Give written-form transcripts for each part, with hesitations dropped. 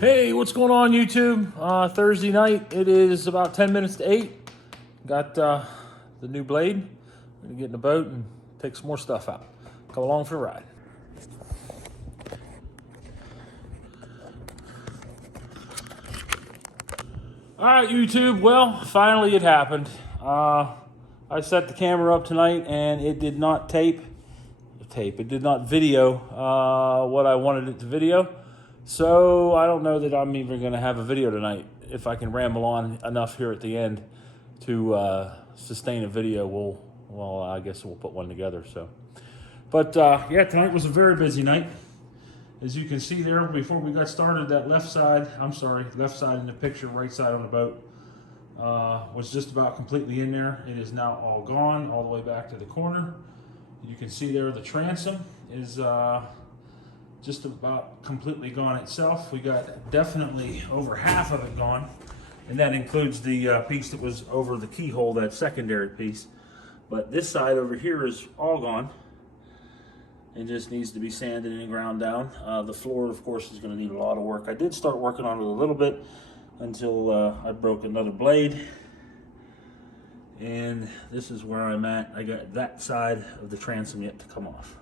Hey, what's going on, YouTube? Thursday night, it is about 10 minutes to 8. Got the new blade. I'm gonna get in the boat and take some more stuff out. Come along for a ride. All right, YouTube, well, finally it happened. I set the camera up tonight and it did not it did not video what I wanted it to video. So I don't know that I'm even going to have a video tonight. If I can ramble on enough here at the end to sustain a video, I guess we'll put one together. So, but yeah, tonight was a very busy night. As you can see there, before we got started, that left side in the picture, right side on the boat, was just about completely in there. It is now all gone, all the way back to the corner. You can see there the transom is just about completely gone itself. We got definitely over half of it gone, and that includes the piece that was over the keyhole, that secondary piece. But this side over here is all gone. It just needs to be sanded and ground down. The floor, of course, is going to need a lot of work. I did start working on it a little bit until I broke another blade. And this is where I'm at. I got that side of the transom yet to come off.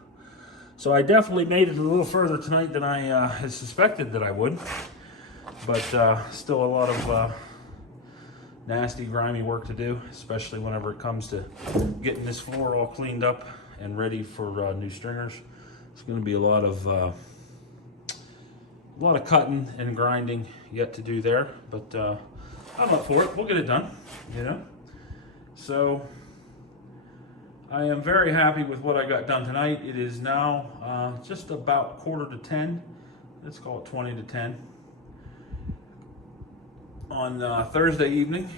So I definitely made it a little further tonight than I had suspected that I would. But still a lot of nasty, grimy work to do, especially whenever it comes to getting this floor all cleaned up and ready for new stringers. It's going to be a lot of cutting and grinding yet to do there, but I'm up for it. We'll get it done, you know. So I am very happy with what I got done tonight. It is now just about 9:45. Let's call it 20 to 10 on Thursday evening.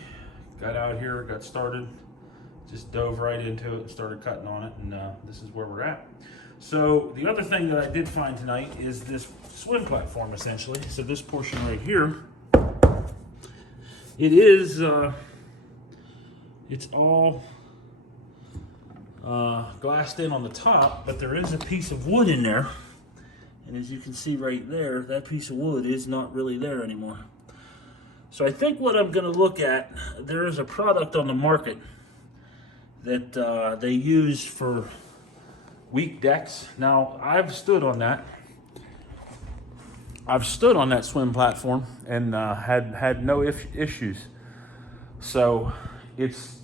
Got out here, got started. Just dove right into it and started cutting on it, and this is where we're at. So the other thing that I did find tonight is this swim platform, essentially. So this portion right here, it is, it's all glassed in on the top, but there is a piece of wood in there. And as you can see right there, that piece of wood is not really there anymore. So I think what I'm gonna look at, there is a product on the market that they use for weak decks. Now, I've stood on that. I've stood on that swim platform and had no issues. So it's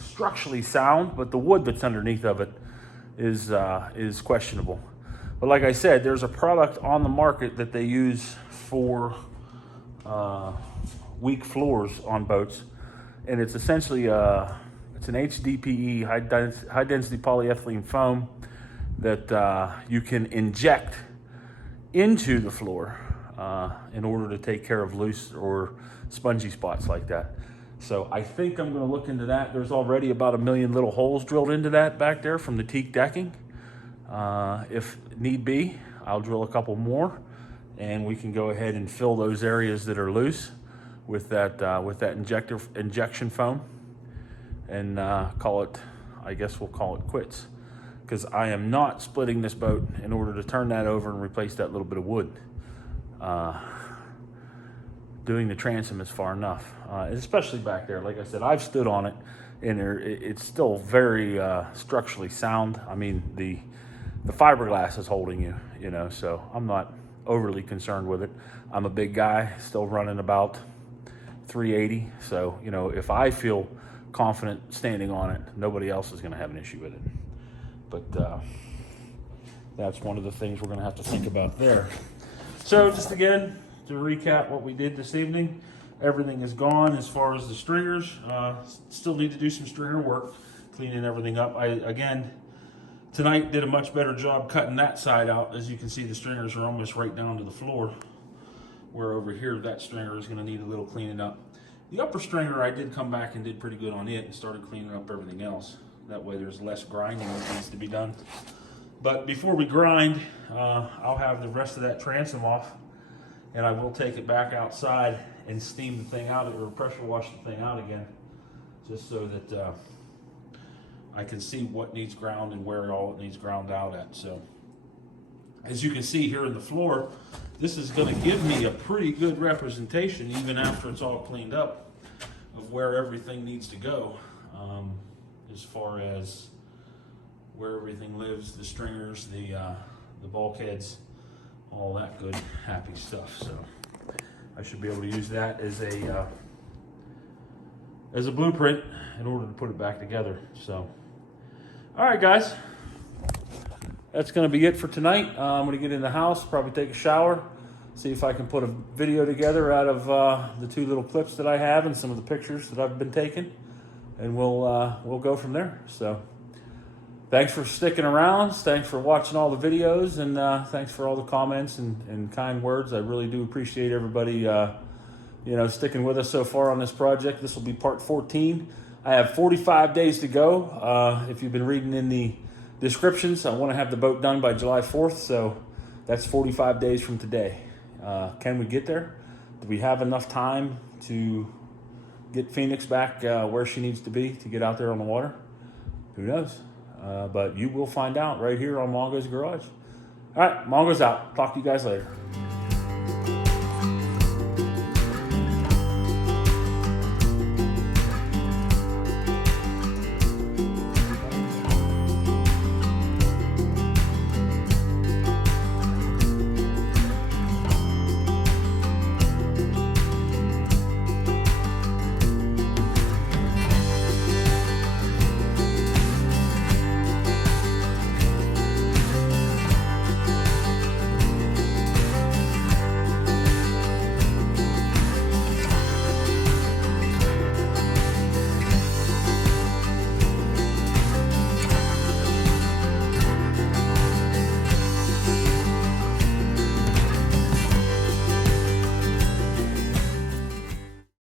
structurally sound, but the wood that's underneath of it is questionable. But like I said, there's a product on the market that they use for weak floors on boats, and it's essentially it's an HDPE, high density polyethylene foam that you can inject into the floor in order to take care of loose or spongy spots like that. So I think I'm going to look into that. There's already about 1 million little holes drilled into that back there from the teak decking. If need be, I'll drill a couple more, and we can go ahead and fill those areas that are loose with that injection foam, and I guess we'll call it quits, because I am not splitting this boat in order to turn that over and replace that little bit of wood. Doing the transom is far enough, especially back there. Like I said, I've stood on it, and it's still very structurally sound. I mean, the fiberglass is holding you, you know, so I'm not overly concerned with it. I'm a big guy, still running about 380, so, you know, if I feel confident standing on it, nobody else is going to have an issue with it. But that's one of the things we're going to have to think about there. So just again, to recap what we did this evening, everything is gone as far as the stringers. Still need to do some stringer work, cleaning everything up. Again, tonight did a much better job cutting that side out. As you can see, the stringers are almost right down to the floor, where over here that stringer is going to need a little cleaning up. The upper stringer, I did come back and did pretty good on it and started cleaning up everything else. That way there's less grinding that needs to be done. But before we grind, I'll have the rest of that transom off, and I will take it back outside and steam the thing out, or pressure wash the thing out again, just so that I can see what needs ground and where all it needs ground out at. So as you can see here in the floor, this is going to give me a pretty good representation, even after it's all cleaned up, of where everything needs to go, as far as where everything lives, the stringers, the bulkheads, all that good, happy stuff. So I should be able to use that as a blueprint in order to put it back together. So, all right, guys, that's going to be it for tonight. I'm going to get in the house, probably take a shower, see if I can put a video together out of the 2 little clips that I have and some of the pictures that I've been taking, and we'll go from there. So, thanks for sticking around. Thanks for watching all the videos, and thanks for all the comments and kind words. I really do appreciate everybody, sticking with us so far on this project. This will be part 14. I have 45 days to go. If you've been reading in the descriptions, I want to have the boat done by July 4th, so that's 45 days from today. Can we get there? Do we have enough time to get Phoenix back where she needs to be to get out there on the water? Who knows? But you will find out right here on Mongo's Garage. All right, Mongo's out. Talk to you guys later.